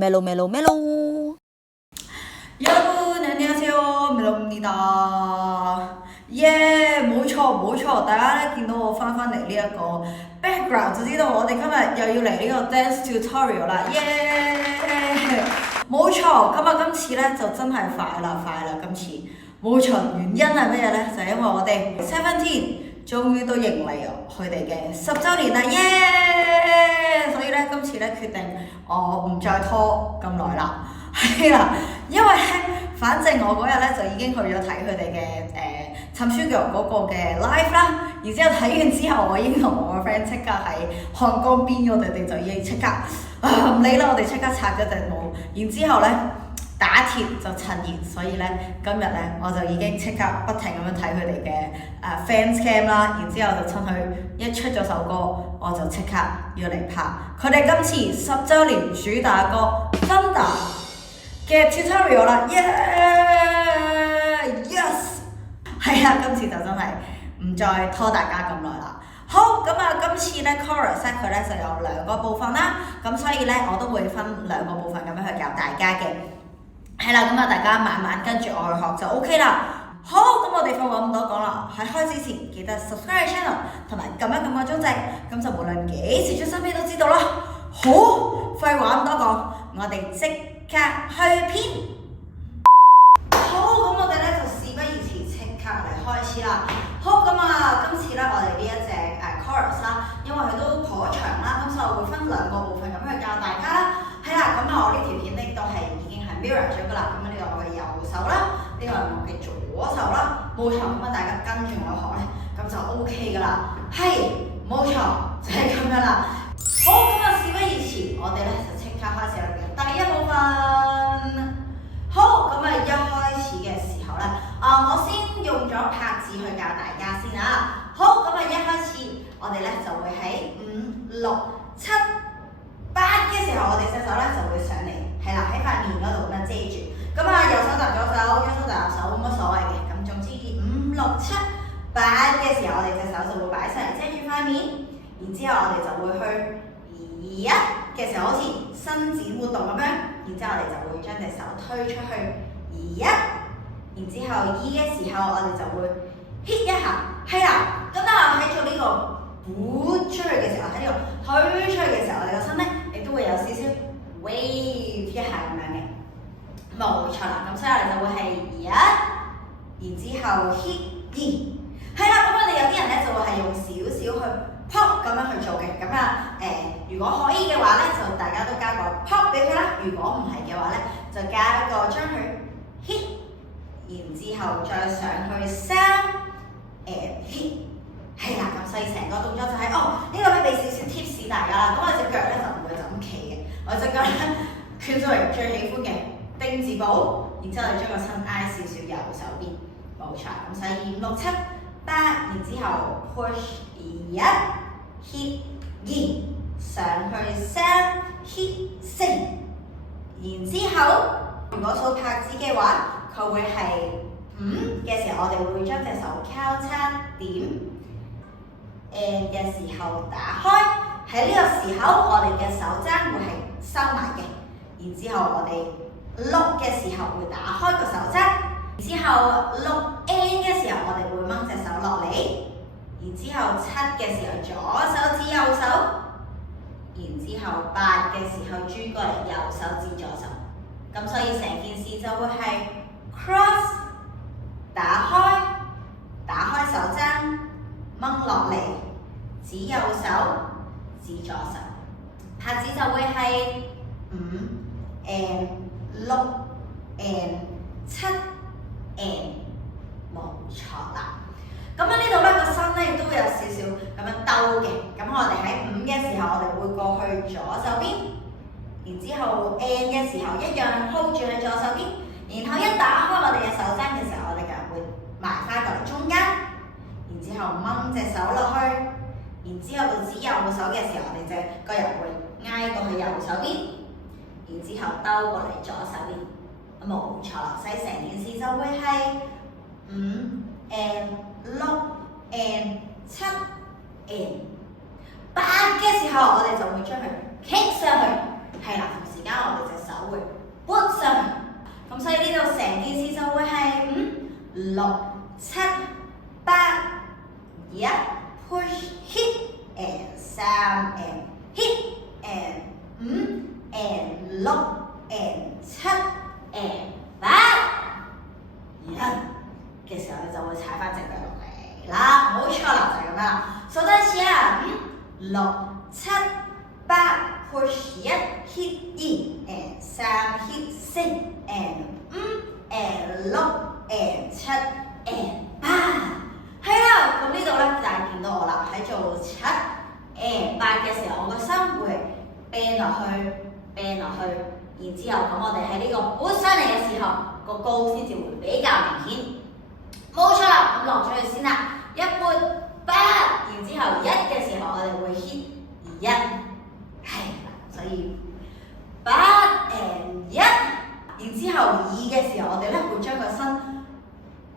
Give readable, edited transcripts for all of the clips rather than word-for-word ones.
멜로 멜로 멜로. 여러분 안녕하세요 멜로입니다。冇錯，大家咧見到我翻嚟呢一個 background 就知道我哋今日又要嚟呢個 dance tutorial 啦。冇錯，今次咧就真係快啦，今次冇錯，原因係咩咧？就係因為我哋 Seventeen 終於都迎嚟佢哋嘅10週年啦，所以咧今次咧決定我唔再拖咁耐啦，係啦，因為咧反正我嗰日咧就已經去咗睇佢哋嘅沉書腳嗰個嘅 live 啦，然之後睇完之後，我已經同我個 friend 即刻喺漢江邊，我哋就已經即刻唔理啦，我哋即刻拆咗隻舞，然之後咧打鐵就趁熱，所以咧今日咧我就已經即刻不停咁樣睇佢哋嘅fans cam 啦，然之後就趁佢一出咗首歌，我就即刻要嚟拍佢哋今次10週年主打歌 Thunder 嘅 tutorial 啦，yes！ 係啊，今次就真係唔再拖大家咁耐啦。好，咁今次咧 chorus 佢咧就有2個部分啦，咁所以咧我都會分2個部分咁樣去教大家嘅。係啦，大家慢慢跟住我去學就 OK 啦。好，咁我哋廢話唔多講啦，喺開始前記得 subscribe channel 同埋撳一撳個鐘仔，咁就無論幾時出新片都知道啦。好，廢話唔多講，我哋即刻去片。好，咁我哋咧就事不宜遲，即刻嚟開始啦。好，今次咧我哋呢一隻chorus 啦，因為佢都頗長啦，咁所以我會分2個部分咁去教大家啦。係啦，我呢條片咧都係已經係 mirror 咗噶啦，咁呢個我嘅右手啦，呢個係我嘅左手啦，冇錯，大家跟住我學咧，咁就 OK 噶啦。係，冇錯，就係咁樣啦。好，事不宜遲，我哋咧就即刻開始我哋嘅第一部分。好，一開始嘅時候咧，我先用咗拍子去教大家先啊。好，一開始我哋咧就會喺5、6、7、8嘅時候，我哋隻手咧就會上嚟，係啦，喺塊面嗰度咁樣遮住。右手搭左手，左手搭右手，冇乜所謂嘅。咁總之5、6、7、8嘅時候，我哋隻手就會擺上嚟遮住塊面，然之後我哋就會去1嘅時候，好似伸展活動咁樣，然之後我哋就會將隻手推出去1，然之後2嘅時候，我哋就會 hit 一下，係啦。喺做呢個撥出去嘅時候，喺呢度推出去嘅時候，我哋個身咧亦都會有少少 wave 一下咁樣嘅，冇錯啦。咁所以我哋就會係1，然之後 hit 2，係啦。我哋有啲人咧就會係用少少去 pop 咁樣去做嘅。如果可以嘅話咧，就大家都加個 pop 俾佢啦。如果唔係嘅話咧，就加一個將佢 hit， 然之後再上去3 and hit， 係啦。所以成個動作就係呢個咧俾少少 tips 大家啦。我隻腳咧就唔會就咁企嘅，我隻腳咧圈咗嚟最喜歡嘅丁字步，然之後你將個身挨少少右手邊，冇錯。所以5、6、7、8，然之後 push 1 hit 2，上去3 hit 4，然之後如果數拍子嘅話，佢會係5嘅時候，我哋會將隻手交叉點。嘅時候打開，喺呢個時候我哋嘅手踭會係收埋嘅，然之後我哋6嘅時候會打開個手踭，然之後6 嘅時候我哋會掹隻手落嚟，然之後7嘅時候左手指右手，然之後8嘅時候轉過嚟右手指左手，咁所以成件事就會係 cross 打開手踭，掹落嚟，指右手，指左手，拍子就會係5 and 6 and 7 and， 冇錯啦。呢度咧個身咧亦都會有少少咁樣兜嘅。我哋喺5嘅時候，我哋會過去左手邊，然之後 and 嘅時候一樣 hold 住喺左手邊，然後一打開我哋嘅手踭嘅時候，我哋就會埋翻過嚟中間，然之後掹隻手落去，然之後到指右手嘅時候，我哋隻個人會挨過去右手邊，然之後兜過嚟左手邊，冇錯啦。所以成件事就會係5 and 6 and 7 and 8嘅時候，我哋就會將佢 kick 上去，係啦。同時間我哋隻手咁所以呢度成件事就會係5、6、7、8、1 push hit and 3 and hit and 5 and 6 and 7 and 8。嘅時候你就會踩翻隻腳落嚟啦，冇錯啦，就係咁樣啦。數多次啊，5、6、7、8 push 1 hit 2 and 3 hit 4 and 5 and 6 and 7 and 8。係啦，咁呢度咧就係見到我啦，喺做7 and 8嘅時候，我個心會掟落去，然之後咁我哋喺呢個撥上嚟嘅時候，個高先至會比較明顯。冇錯啦，咁落咗去先啦，一撥8，然之後1嘅時候我哋會 hit 1，係啦，所以8 and 1，然之後2嘅時候我哋咧會將個身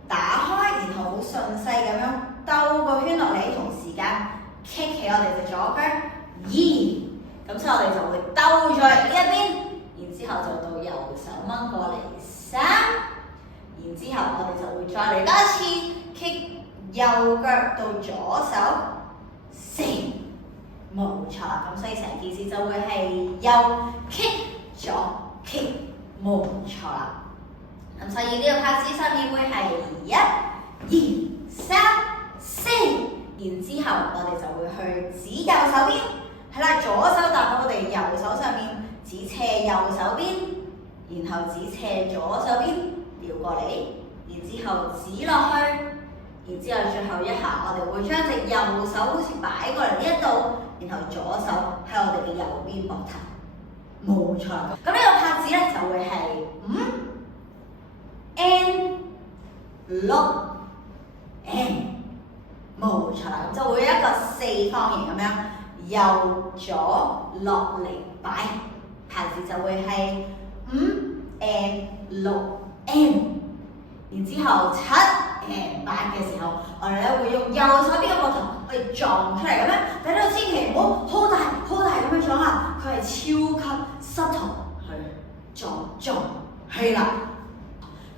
打開，然後好順勢咁樣兜個圈落嚟，同時間 kick 起我哋隻左腳2，咁所以我哋就會兜咗嚟呢一邊，然之後就到右手掹過嚟3。然之後我哋就會再嚟多一次 kick 右腳到左手4，冇錯啦。咁所以成件事就會係右 kick 左 kick， 冇錯啦。咁所以呢個拍子上面會係1、2、3、4，然之後我哋就會去指右手邊，係啦，左手搭喺我哋右手上面，指斜右手邊，然後指斜左手邊。調過嚟，然之後指落去，然之後最後一下，我哋會將隻右手好似擺過嚟呢一度，然後左手喺我哋嘅右邊膊頭，冇錯。咁呢個拍子咧就會係5 and 6 and， 冇錯啦。咁就會一個四方形咁樣右左落嚟擺，拍子就會係5 and 6。and， 然之後7 and 8嘅時候，我哋咧會用右手邊嘅膊頭去撞出嚟咁樣，但係呢個千祈唔好 hold 大咁樣撞啦，佢係超級 subtle 去撞，係啦，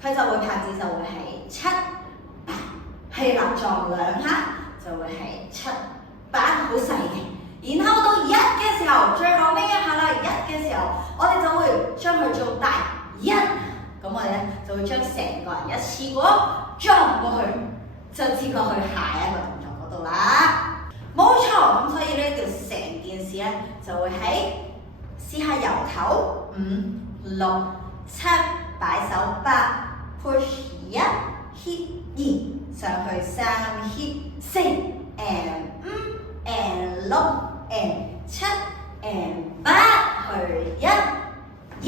佢就會拍子就會係7、8，係啦，撞2下就會係7、8，好細嘅。然後到1嘅時候，最後尾一下啦，1嘅時候，我哋就會將佢做大1。咁我哋咧就會將成個人一次過撞過去，就接過去下一個動作嗰度啦。冇錯，咁所以咧就成件事咧就會喺試下由頭5、6、7擺手8 push 1 hit 2上去3 hit 4 and 5 and 6 and 7 and 8去1、2、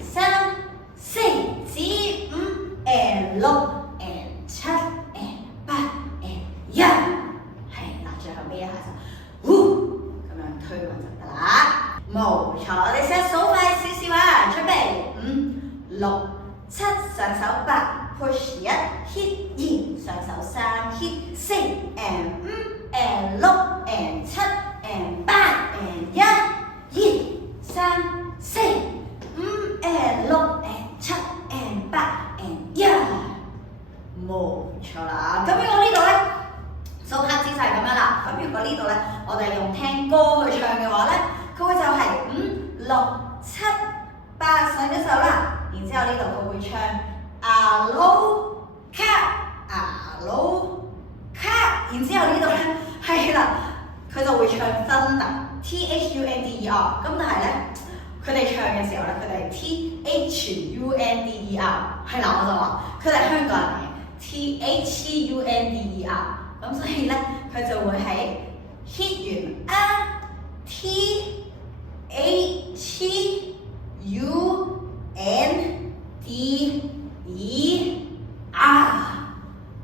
3、4指5 and 6 and 7 and 8 and 1，係啦，最後尾一下就咁樣推勻就得啦。冇錯，我哋試下數快少少啊！準備5、6、7上手8 push 1 hit 2上手3 hit 4 and 5 and 6 and 7 and 8 and 1、2、3、4 5 and 6 and 7 and 8 and 1，冇錯啦。咁如果呢度咧數拍子就係咁樣啦。咁如果呢度咧我哋用聽歌去唱嘅話咧，佢會就係5、6、7、8上咗手啦。然之後呢度佢會唱阿魯卡阿魯卡，然之後呢度咧係啦，佢就會唱 thunder，THUNDER。咁但係咧佢哋唱嘅時候咧，佢哋係 THUNDER， 係啦，我就話佢哋係香港人嚟嘅 THUNDER， 咁所以咧佢就會喺 hit 完啊 THUNDER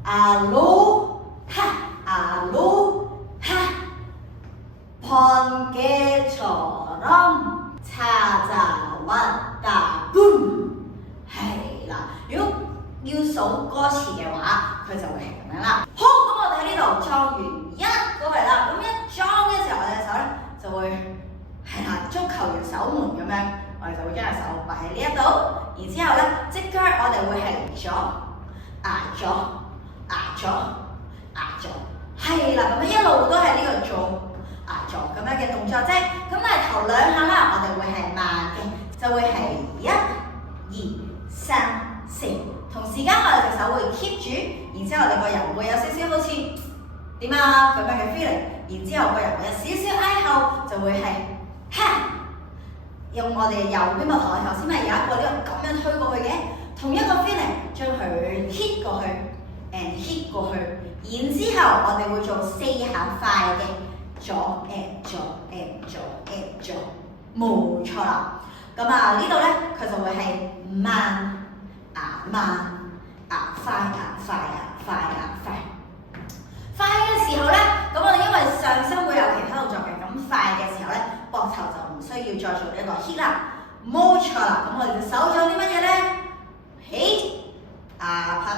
阿魯哈阿魯哈번개처럼 찾아왔다 boom， 係啦。如果要數歌詞嘅話，佢就會係咁樣啦。好，咁我哋喺呢度裝完一過嚟啦。咁一裝嘅時候，我隻手咧就會係啦，足球員守門咁樣，我哋就會將隻手擺喺呢一度，然之後咧隻腳我哋會係左壓左壓左壓左，係啦，咁樣一路都係呢個左壓左咁樣嘅動作啫。咁但係頭兩下啦，我哋會係慢嘅，就會係1、2、3、4，同時間我哋隻手會 keep 住，然之後你個人會有少少好似點啊咁樣嘅 feeling， 然之後個人會有少少挨後，就會係哈。用我哋右邊個頭，頭先咪有一個呢個咁樣推過去嘅，同一個 feeling 將佢 hit 過去 and hit 過去，然之後我哋會做4下快嘅左 and 左 and 左 and 左，冇錯啦。咁啊呢度咧佢就會係慢慢快快快。快嘅時候咧，咁我哋因為上身會有其他動作嘅，咁快嘅時候咧，膊頭就唔需要再做呢一個 hit 啦，冇錯啦。咁我哋隻手做啲乜嘢咧？起拍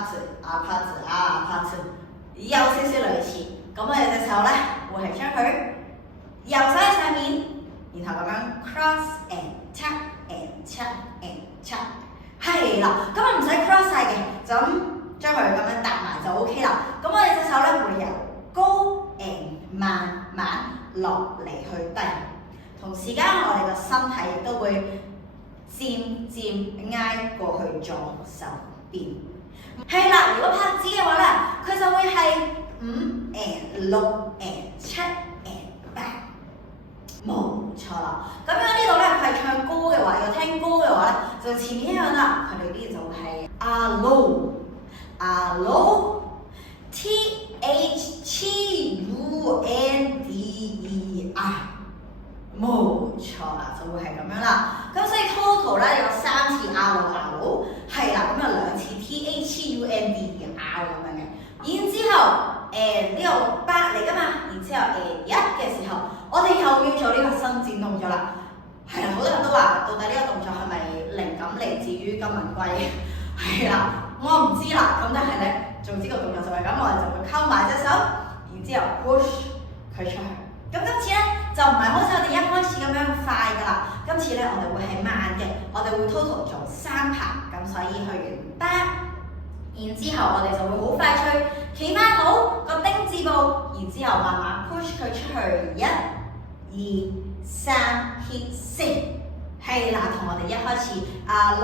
住，有少少類似。咁我哋隻手咧會係將佢右手喺上面，然後咁樣 cross and tap and tap and tap， 係啦。咁啊唔使 cross 晒嘅，就咁將佢咁樣搭埋就 OK 啦。咁我哋隻手咧會由高 and 慢慢落嚟去低，同時間我哋個身體亦都會漸挨過去左手邊。係啦，如果拍子嘅話咧，佢就會係5 and 6 and 7 and 8，冇錯啦。咁樣呢度咧佢係唱歌嘅話，又聽歌嘅話咧，就前面一樣啦。佢哋呢就係阿low THTUNDER， 冇錯啦，就會係咁樣啦。咁所以 total 咧有3次阿魯，係啦，咁有2次 THUNDER 咁樣嘅。然之後呢度8嚟㗎嘛，然之後1嘅時候，我哋又要做呢個伸展動作啦。係啦，好多人都話到底呢個動作係咪靈感嚟自於金文龜？係啦，我唔知啦。咁但係咧，總之個動作就係咁，我哋就會溝埋隻手，然之後 push 佢出去。咁今次咧就唔係好似我哋一開始咁樣快㗎啦。今次咧我哋會係慢嘅，我哋會 total 做3拍，咁所以去完8，然之後我哋就會好快脆企翻好個丁字步，然之後慢慢 push 佢出去，1、2、3 hit 4，係啦，同我哋一開始阿魯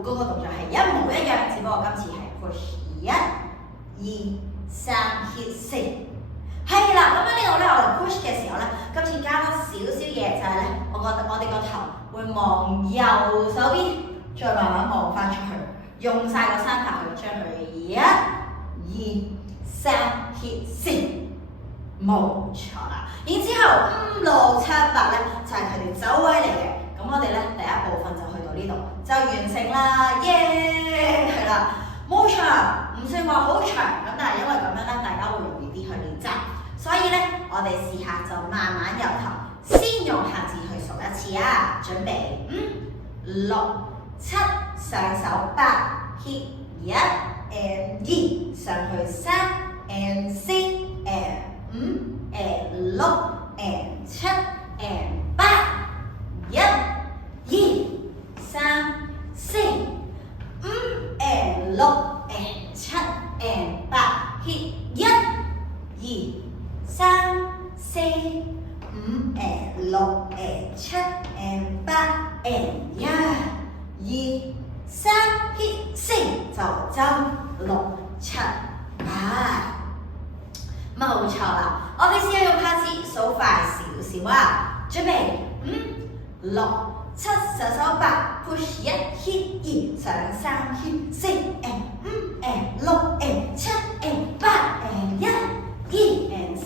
嗰個動作係一模一樣，只不過今次係 push 1、2、3 hit 4。係啦，咁喺呢度咧，我哋 push 嘅時候咧，今次加多少少嘢就係咧，我哋個頭會望右手邊，再慢慢望翻出去，用晒個3拍去將佢1、2、3 hit 4，冇錯啦。然之後5、6、7、8咧就係佢哋走位嚟嘅，咁我哋咧第一部分就去到呢度就完成啦，耶！係啦，冇長，唔算話好長，咁但係因為咁樣咧，大家會容易啲去練習。所以咧，我哋試下就慢慢由頭，先用拍子去數一次啊！準備5、6、7，上手8 hit 1 and 2，上去3 and 4 and 5 and 6 and 7 and 8， 1、2、3、4、5 and 6 and 7 and 8 hit 1、2、3、4、5 and 6 and 7 and 8 and 1、2、3 hit 4，就走6、7、8，冇錯啦。我哋試下用拍子數快少少啊！準備5、6、7，上手8 push 1 hit 2，上3 hit 4 and 5 and 6 and 7 and 8 and 1、2 and 3、4 and 5 and 6 and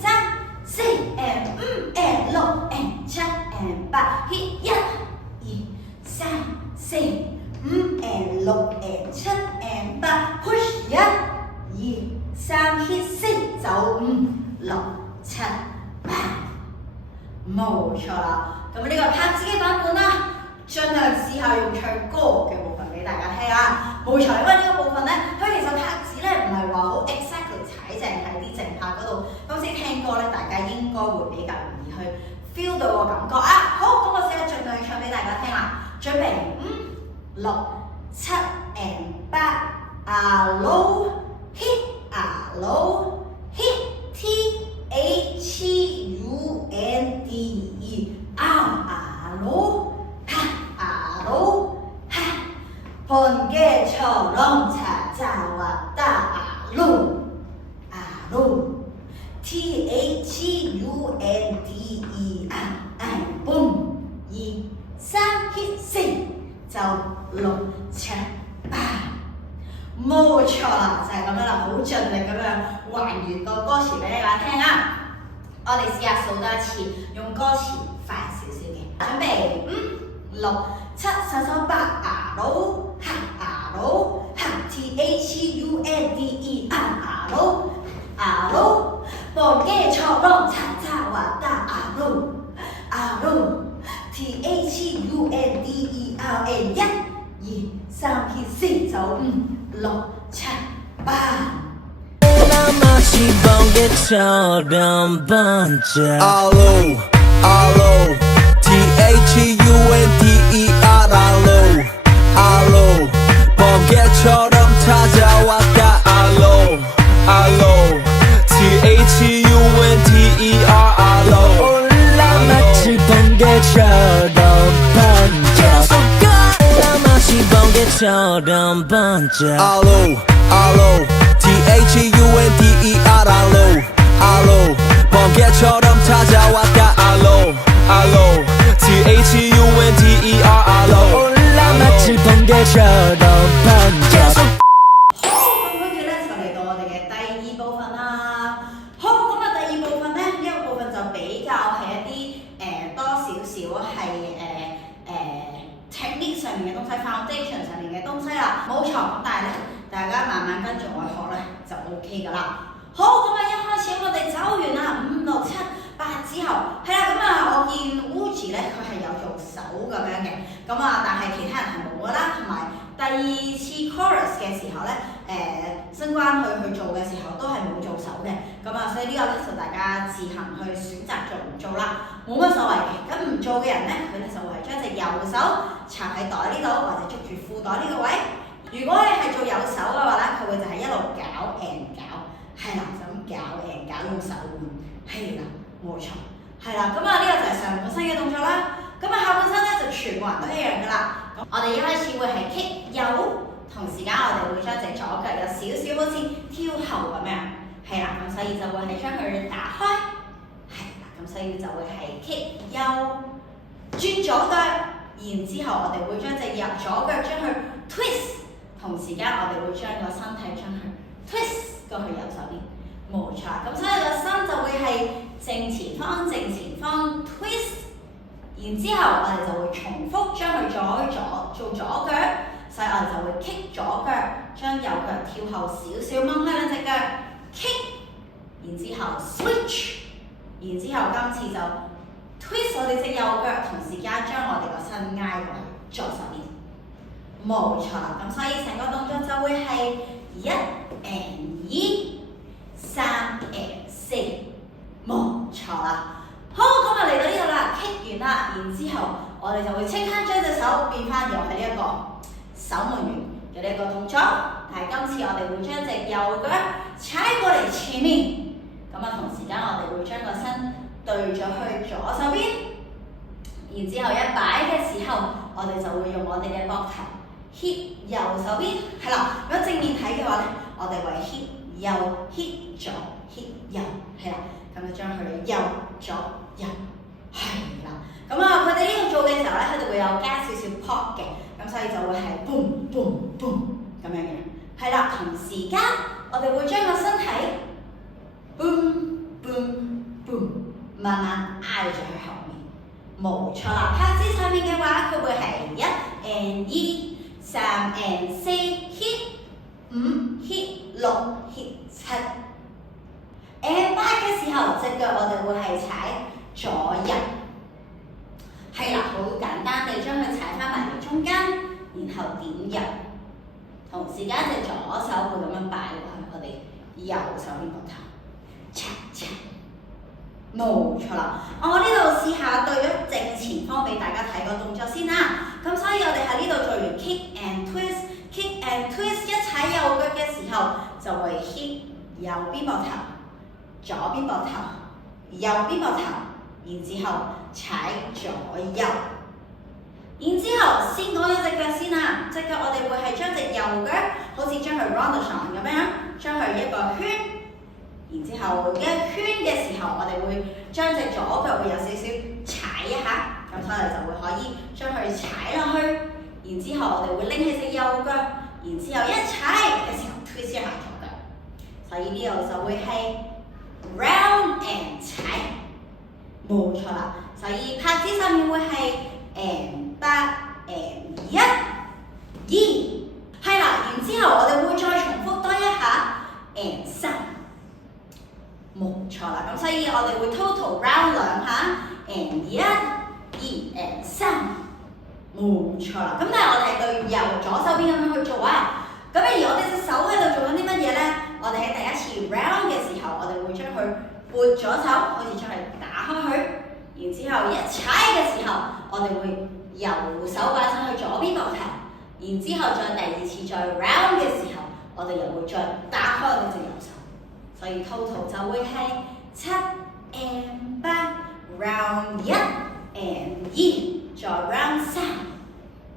7 and 8 hit 1、2、3、4、5 and 6 and 7 and 8 push 1、2、3 hit 4，走5、6、7、8，冇錯啦。咁呢個拍子嘅版本啦，盡量試下用唱歌嘅部分俾大家聽啊！冇錯，因為呢個部分咧，佢其實拍子咧唔係話好 exactly 踩正喺啲正拍嗰度，咁先聽歌咧，大家應該會比較容易去 feel 到個感覺啊！好，咁我試下盡量唱俾大家聽啦。準備5、6、7 and 8。Aloha Aloha THUNDE Aloha Aloha 本嘅長龍茶扎瓦達 Aloha THUNDE boom 2、3 hit 4就6、7、8。冇錯啦，就係咁樣啦，好盡力咁樣還原個歌詞俾大家聽啊！我哋試下數多一次，用歌詞快少少嘅。準備5、6、7，手手8 Aloha Aloha THUNDE Aloha 本嘅長龍茶扎瓦達 Aloha THUNDE 1、2、3 hit 4就5、6、7、8。Aloha THUNDE Aloha 번개처럼 찾아왔다 Aloha THUNDE 올라 마치 번개처럼 번져。 好，咁跟住咧就嚟到我哋嘅第二部分啦。好，咁啊第二部分咧，呢一個部分就比較係一啲多少少係technique 上面嘅東西 ，foundation 上面嘅東西啦，冇錯。但係咧，大家慢慢跟住我學咧就 OK 㗎啦。好，咁啊一開始我哋走完啦5、6、7、8之後，係啦，咁啊我見 Uzi 咧佢係有做手咁樣嘅，咁啊但係其他人係冇㗎啦，同埋第二次 chorus 嘅時候咧，升關去做嘅時候都係冇做手嘅，咁啊所以呢個咧就大家自行去選擇做唔做啦，冇乜所謂嘅。咁唔做嘅人咧，佢咧就會係將隻右手插喺袋呢度，或者捉住褲袋呢個位。如果你係做右手嘅話咧，佢會就係一路搞 and 搞。係啦，就咁搞用手腕，係啦，冇錯，係啦，咁啊呢個就係上半身嘅動作啦，咁啊下半身咧就全部人都一樣噶啦。咁我哋一開始會係 kick 右，同時間我哋會將隻左腳有少少好似挑後咁樣，係啦，咁所以就會係將佢打開，係啦，咁所以就會係 kick 右，轉左腳，然之後我哋會將隻左腳將佢 twist， 同時間我哋會將個身體將佢 twist。過去右手邊，冇錯。咁所以個身就會係正前方 twist， 然之後我哋就會重複將佢做左腳，所以我哋就會 kick 左腳，將右腳跳後少少掹開兩隻腳 ，kick， 然之後 switch， 然之後今次就 twist 我哋隻右腳，同時間將我哋個身挨過去左手邊，冇錯啦。咁所以成個動作就會係1 and 2、3 and 4，冇錯啦。好，咁啊嚟到呢度啦 ，kick 完啦，然之後我哋就會即刻將隻手變翻又係呢一個守門員嘅呢一個動作，但係今次我哋會將隻右腳踩過嚟前面，咁啊同時間我哋會將個身對咗去左手邊，然之後一擺嘅時候，我哋就會用我哋嘅膊頭 hit 右手邊，係啦。如果正面睇嘅話咧，我哋會 hit 右 hit 左 hit 右，係啦，咁就將佢右左右，係啦。咁啊，佢哋呢度做嘅時候咧，佢哋會有加少少 pop 嘅，咁所以就會係 boom boom boom 咁樣嘅，係啦。同時間我哋會將個身體 boom boom boom 慢慢挨咗去後面，冇錯啦。拍子上面嘅話，佢會係1 and 2、3 and 4 hit。5 hit 6 hit 7 and 8嘅時候，隻腳我哋會係踩左入，係啦，好簡單地將佢踩翻埋嚟中間，然後點入，同時間隻左手會咁樣擺落去我哋右手邊個頭，冇錯啦。我呢度試下對咗正前方俾大家睇個動作先啦。咁所以右邊膊頭，左邊膊頭，右邊膊頭，然之後踩左右。然之後先講咗隻腳先啦，隻腳我哋會係將隻右腳好似將佢 round 到上咁樣，將佢一個圈。然之後一圈嘅時候，我哋會將隻左腳會有少少踩一下，咁所以就會可以將佢踩落去。然之後我哋會拎起隻右腳，然之後一踩嘅時候 twist 一下左腳。所以呢度就會係 round and 踩，冇錯啦。所以拍子上面會係 and 8 and 1 2，係啦。然之後我哋會再重複多一下 and 3，冇錯啦。咁所以我哋會 total round 2下 and 1 2 and 3，冇錯啦。咁但係我哋係對右左手邊咁樣去做啊。咁而我哋隻手喺度做緊啲乜嘢咧？我哋喺第一次 round 嘅時候，我哋會將佢撥咗手，好似將佢打開佢。然之後一踩嘅時候，我哋會右手擺上去左邊膊頭。然之後再第二次再 round 嘅時候，我哋又會再打開我哋隻右手。所以 total 就會係7 and 8 round 1 and 2，再 round 3，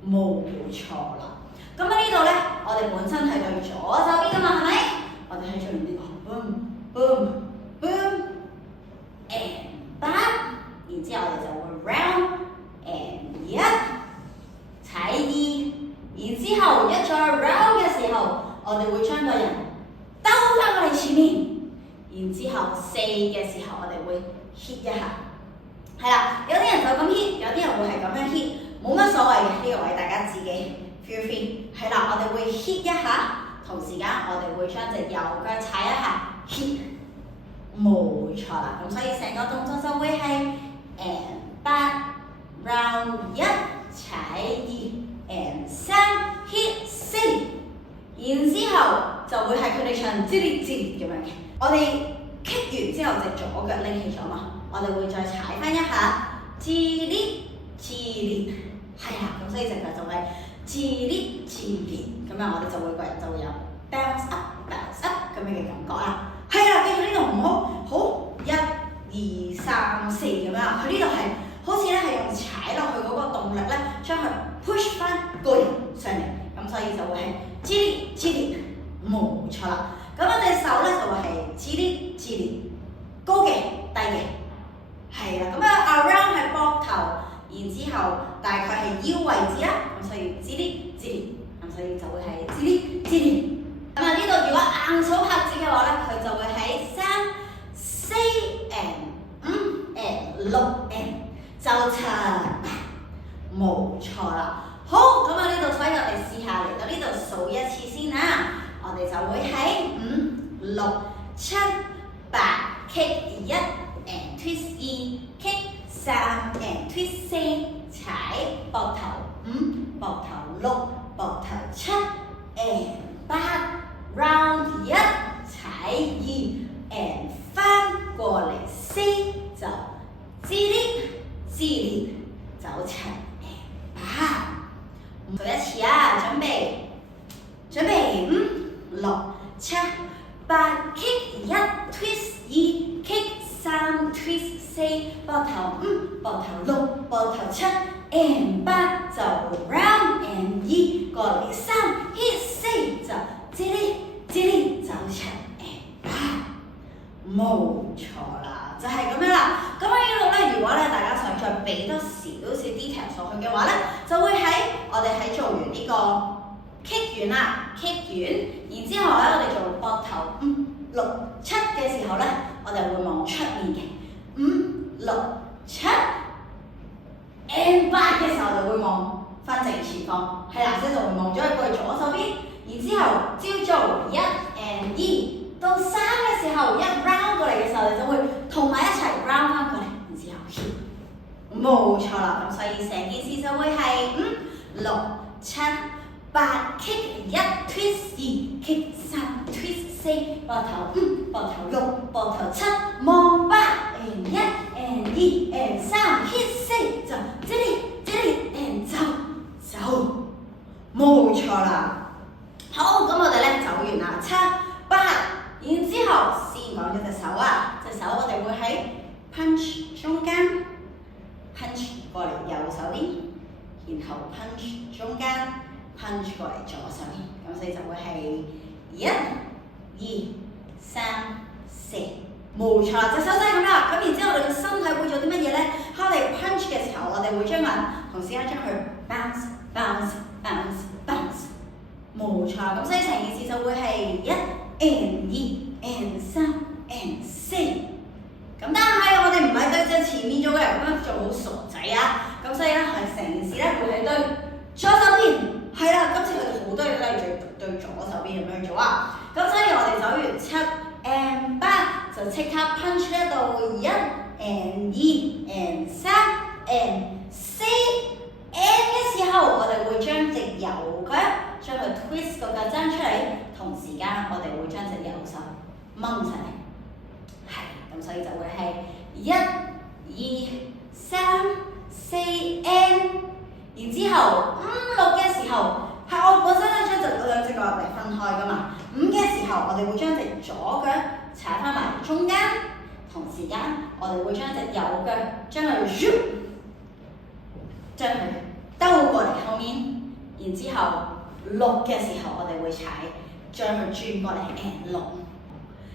冇錯啦。咁喺呢度咧，我哋本身係對左手邊噶嘛，係咪？我哋係做完呢個 boom boom boom and 8，然之後我哋就會 round and 1踩2，然之後一再 round 嘅時候，我哋會將個人兜翻過嚟前面，然之後4嘅時候我哋會 hit 一下，係啦。有啲人就咁 hit， 有啲人會係咁樣 hit， 冇乜所謂嘅，呢個位大家自己 feel free。係啦，我哋會 hit 一下，同時間我哋會將隻右腳踩一下 hit， 冇錯啦。咁所以成個動作就會係 and 8 round 1踩2 and 3 hit 4，然之後就會係佢哋唱吱哩吱哩咁樣嘅。我哋 kick 完之後隻左腳拎起咗嘛，我哋會再踩翻一下吱哩吱哩，係啦。咁所以隻腳就係吱哩吱哩，咁樣我哋就會個人就會有 bounce up 咁樣嘅感覺啦。係啦，記住呢度唔好1 2 3 4咁樣，佢呢度係好似咧係用踩落去嗰個動力咧，將佢 push 翻個人上嚟，咁所以就會係吱哩吱哩，冇錯啦。咁我隻手咧就會係吱哩吱哩，高嘅低嘅，係啦。咁around 係膊頭，然之後大概係腰位置啦，咁所以吱哩吱哩，咁所以就會係吱哩吱哩。咁呢度如果硬數拍子嘅話咧，佢就會喺3 4 and 5 and 6 and 就7，冇錯啦。好，咁呢度所以我哋試下嚟到呢度數一次先啦。我哋就會喺5 6 7 8 kick 1 and twist 2 kick 3 and twist 4踩膊頭5膊頭6膊頭7 and 8 round 1踩2 and 翻過嚟4就吱哩吱哩就7 and 8。數一次啊，準備5 6 7 8 kick 1 twist 2 kick 3 twist 4膊頭5膊頭6膊頭7 and 8就 round and 2過嚟3 hit 4就吱哩吱哩就7 and 8，冇錯啦，就係咁樣啦。咁喺呢度咧，如果咧大家想再俾多少少 detail 上去嘅話咧，就會喺我哋喺做完呢個 kick 完啦 ，kick 完，然之後咧我哋做膊頭5 6 7嘅時候咧，我哋會望出面嘅5 6 7 and 8嘅時候，我哋會望翻正前方，係啦，即係就會望咗去過去左手邊，然之後朝做1 and 2。到3嘅時候，一 round 過嚟嘅時候，你就會同埋一齊 round 翻過嚟，然之後 hit，冇錯啦。咁所以成件事就會係5 6 7 8 kick 1 twist 2 kick 3 twist 4膊頭5膊頭6膊頭7望8 and 1 and 2 and 3 hit 4就吱哩吱哩 and 走，冇錯啦。好，咁我哋咧走完啦，7 8。然之後 punch 過嚟右手邊，然後 punch 中間 punch 過嚟左手邊，咁所以就會係1、2、3、4，冇錯啦，隻手就係咁啦。咁然之後我哋嘅身體會做啲乜嘢咧？喺我哋 punch 嘅時候，我哋會將眼同時間將佢 bounce，冇錯。咁所以成件事就會係1 and 2 and 3 and 4。咁但係我哋唔係對正前面做嘅，咁樣做好傻仔啊！咁所以咧，我哋成件事咧會係對左手邊，係啦。今次我哋好多嘢都係對左手邊咁樣做啊！咁所以我哋走完7 and 8就即刻 punch 呢度1 and 2 and 3 and 4 and 嘅時候，我哋會將隻右腳將佢 twist 個腳踭出嚟，同時間我哋會將隻右手掹上嚟。咁所以就會係1、2、3、4 and， 然之後5、6嘅時候，係我本身咧將兩隻腳嚟分開噶嘛。5嘅時候，我哋會將隻左腳踩翻埋中間，同時間我哋會將隻右腳將佢兜過嚟後面，然之後6嘅時候，我哋會踩將佢轉過嚟 and 6。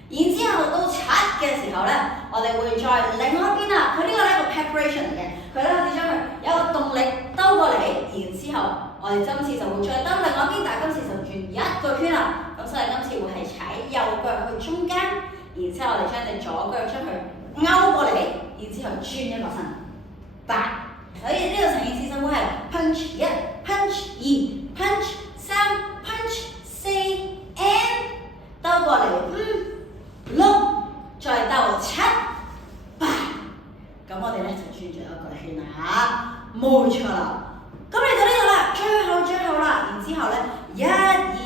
然之後到7嘅時候咧，我哋會再另外一邊啦。佢呢個咧個 preparation 嚟嘅，佢咧開始將佢有個動力兜過嚟，然之後我哋今次就會再兜另外一邊，但係今次就轉一個圈啦。咁所以今次會係踩右腳去中間，然之後我哋將隻左腳將佢勾過嚟，然之後轉一個身8。所以呢個成件事就會係 punch 1、punch 2、punch 3、punch 4 and 兜過嚟6，再兜7、8，咁我哋咧就轉咗一個圈啦，冇錯啦。咁嚟到呢度啦，最後啦，然之後咧1、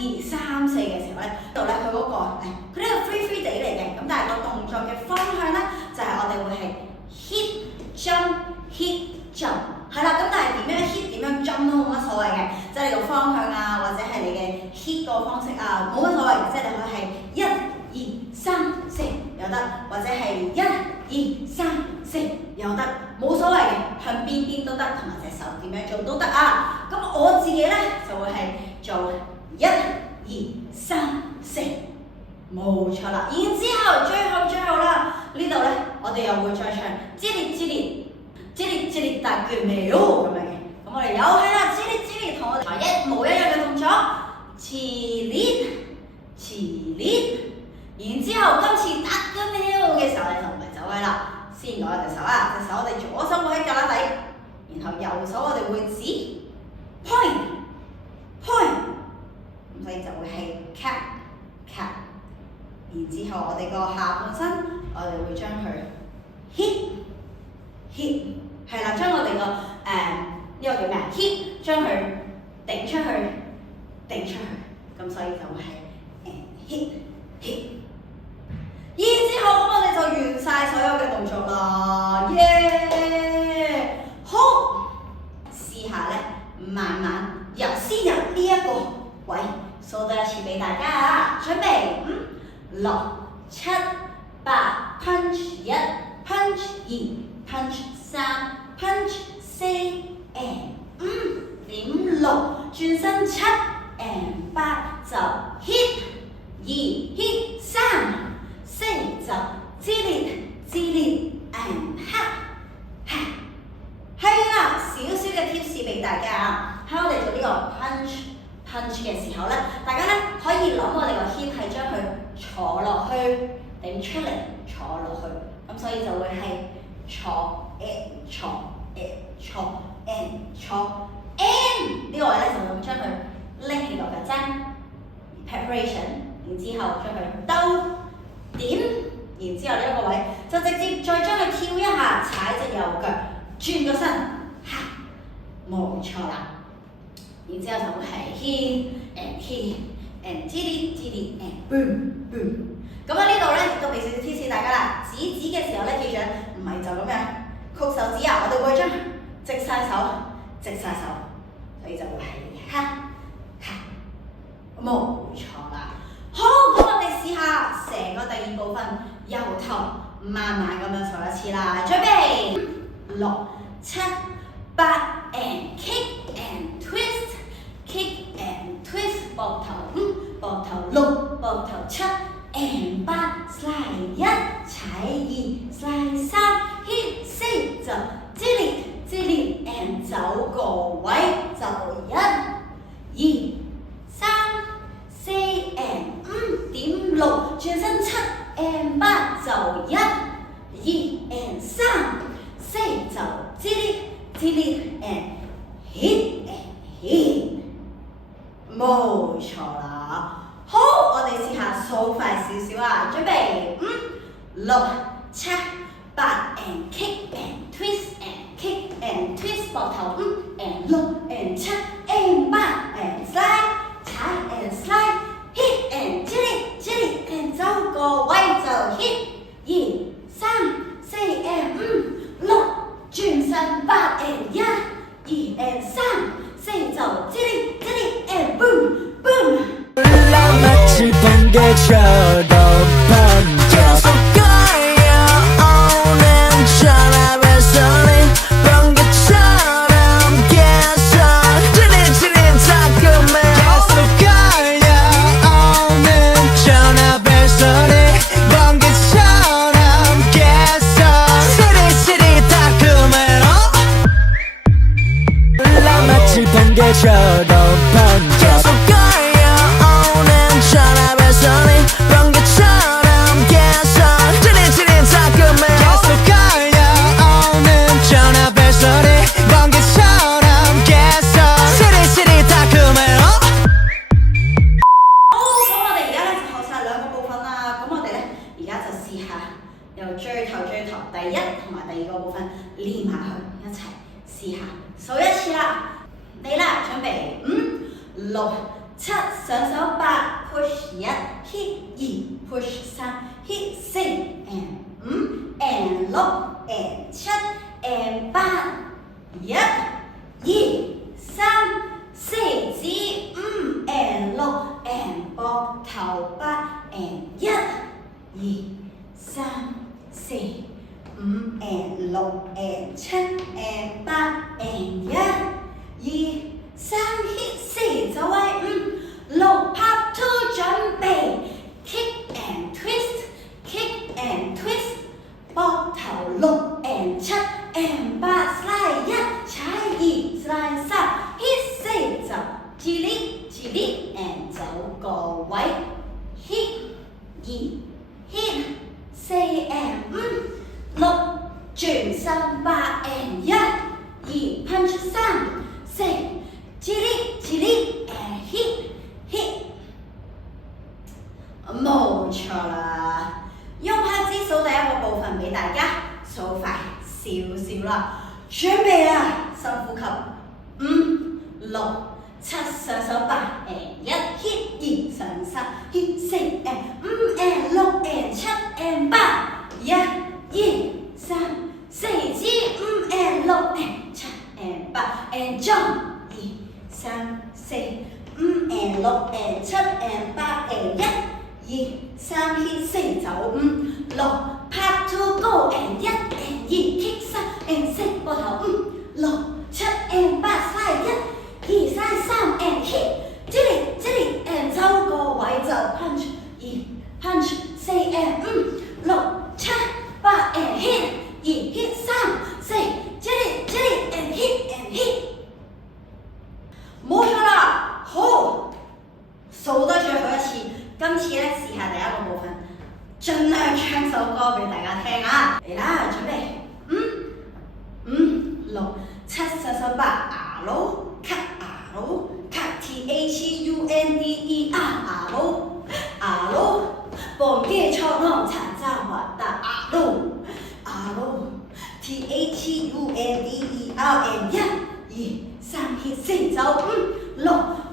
2、3、4嘅時候咧，度咧佢嗰個佢呢個 free 地嚟嘅，咁但係個動作嘅方向咧就係我哋會係 hit jump，係啦。咁但係點樣 hit 點樣 jump 都冇乜所謂嘅，即係你個方向啊，或者係你嘅 hit 個方式啊，冇乜所謂嘅，即係你可以係1、2、3、4有得，或者係1、2、3、4有得，冇所謂嘅，向邊都得，同埋隻手點樣做都得啊！咁我自己咧就會係做1、2、3、4，冇錯啦。然之後最後啦，呢度咧我哋又會再唱激烈大腳苗咁樣嘅，咁我哋又係啦，激烈同我哋一模一樣嘅動作，激烈。然之後今次打緊喵嘅時候，你就唔係走位啦，先攞隻手啊，隻手我哋左手會喺胳肋底，然後右手我哋會指 point， 咁所以就會係 cap， 然之後我哋個下半身我哋會將佢 hit， 係啦，將我哋個呢個叫咩 hit， 將佢頂出去，咁所以就會係hit。然之後咁我哋就完晒所有嘅動作啦，耶！好，試下咧，慢慢先由呢一個位數多一次俾大家啊！準備5、6、7、8 punch 1 punch 2 punch 3 punch 4 and 5、6轉身7 and 8就 hit 2 hit 3。4就激烈 and 係啦，少少嘅 tips 俾大家啊！喺我哋做呢個 punch 嘅時候咧，大家咧可以諗我哋個 hip 係將佢坐落去，頂出嚟，坐落去，咁所以就會係坐 and 呢個位咧就會將佢拎起個腳踭 preparation， 然之後將佢兜。然之後呢一個位就直接再將佢跳一下，踩隻右腳，轉個身，冇錯啦。然之後就會係 hit and 激烈 and boom。咁喺呢度咧亦都俾少少提示大家啦，指嘅時候咧記住唔係就咁樣曲手指啊，我哋會將直晒手，所以就會係冇錯啦。好，咁我哋試下成個第二部分，由頭慢慢咁樣數一次啦。準備5、6、7、8 and kick and twist kick and twist 膊頭5、膊頭6、膊頭7 and 8 slide 1、踩2 slide 3 hit 4就激烈 and 走個位就1、2、3、4 and 5.6轉身7 and 8就1、2 and 3、4就激烈 and hit 冇錯啦。好，我哋試下數快少少啊，準備5、6、7、8 and kick and twist and kick and twist 膊頭5 and 6 and 7 and 8 and slide 踩 and slide hit and 激烈 and 走個位就 hit 2、3、4 and 5、6轉身8 and 1、2 and 3、4就激烈 and boom 마치 번개처럼 번져 계속가야 오는 전압의 소리 번개처럼 계속 지린 따끔해 계속가야 오는 전압의 소리 번개처럼 계속 지린 따끔해 마치 번개처럼 번져 전압의 소리 번개처럼 계속 지린 따끔해 계속 가려오는 전압의 소리 번개처럼 계속 지린 따끔해咁我哋而家咧就學晒兩個部分啦。咁我哋咧而家就試下由最頭第一同埋第二個部分連埋去一齊試下數一次啦。你啦，準備5、6、7上手8 push 1 hit 2 push 3 hit 4 and 5 and 6 and 7 and 8 1、2、3、4指5 and 6 and 膊頭8 and 1、2、3、4、5 and 6 and 7 and 8 and 1、2、3 hit 4就係5、6 part 2準備 kick and twist 膊頭6 and 7 and 8 slide 1踩2 slide 3 hit 4就自力 and 走個位 hit 2 hit 4 and 5、6轉身8 and 1、2 punch 3、4自力 and hit 冇錯啦。用拍子數第一個部分俾大家，數快少少啦。準備啦，深呼吸5、6、7上手8 and 1 hit 2上3 hit 4 and 5 and 6 and 7 and 8 1、2、3、4指5 and 6 and 7 and 8 and jump 2、3、4、5 and 6 and 7 and 8 and 1、2、3 hit 4走5、6 part 2 go and 1 and 2 kick 3 and 4膊頭5、6、7 and 8 slide 1、2 slide 3 and hit 激烈 and 走個位就 punch 2 punch 4 and 5、6、7、8 and hit 2 hit 3、4激烈 and hit 冇錯啦。好，數得最後一次，今次咧試下第一個部分，盡量唱首歌俾大家聽啊！嚟啦，準備5、6、7上手8 R cut THUNDER R 번개처럼 찾아왔다 R THUNDER and 1、2、3 hit 4走5、6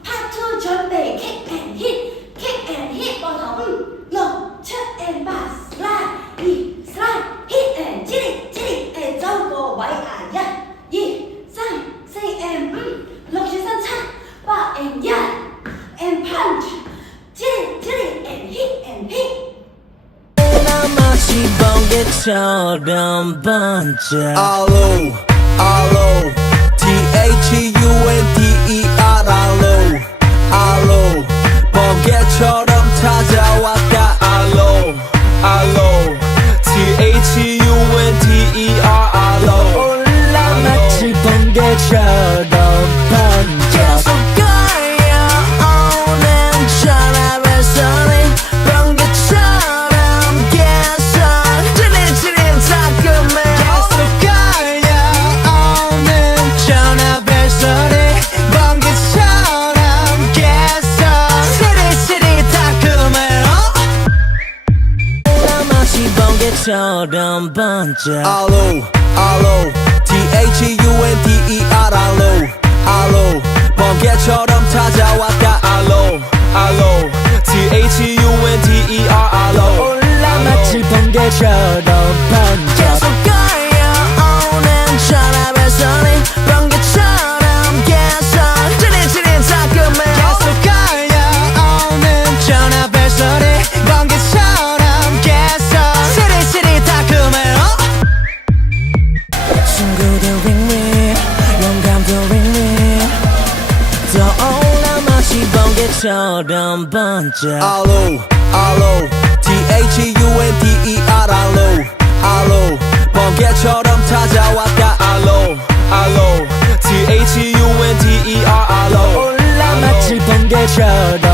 part 2準備 kick and hit 膊頭5、6、7 and 8 slide 2 slide hit and 激烈 and 走個位啊1、2、3、4 and 5、6轉身7、8 and 1 and punch 激烈 and hit 마치 번개처럼 번져 알로 THUNDER 알로 번개처럼 찾아왔다 알로 THUNDER 올라 마치 번개처럼 번져 계속 걸려오는 전화벨소리 번개처럼 계속 지릿지릿 따끔해 계속 걸려오는 전화벨소리 번개처럼 계속 지릿지릿 따끔해 올라 마치 번개처럼 번져 알로 THUNDER 알로 번개처럼 찾아왔다 알로 THUNDER 올라 마치 번개처럼 번져 계속 걸려오는 전화벨소리 번개처럼 계속 지릿지릿 따끔해 계속 걸려오는 전화벨소리 번개처럼 계속 지릿지릿 따끔해 친구들 윙윙 영감도 윙윙 떠올라 마치 번개처럼 번져 알로 THUNDER 알로 번개처럼 찾아왔다 알로 THUNDER 올라 마치 번개처럼